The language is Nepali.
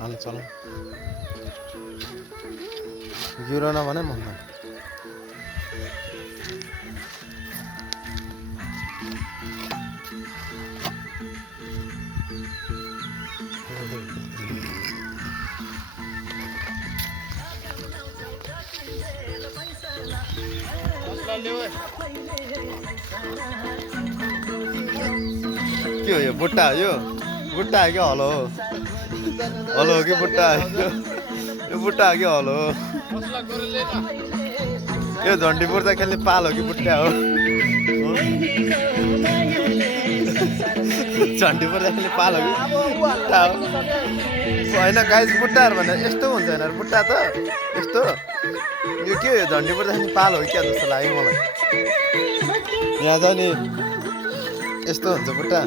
हाल चलो गिरो न भने मन के हो यो बुट्टा यो बुट्टा हो कि हलो हो हलो हो कि बुट्टा यो बुट्टा हो कि हलो हो यो झन्डीपुर त खेल्ने पाल हो कि बुट्टा हो झन्डीपुर त खेल्ने पाल हो कि बुट्टा हो होइन गाइस बुट्टाहरू भने यस्तो हुन्छ होइन बुट्टा त यस्तो यो के हो झन्डीपुर त खेल्ने पाल हो क्या जस्तो लाग्यो मलाई यहाँ त नि यस्तो हुन्छ बुट्टा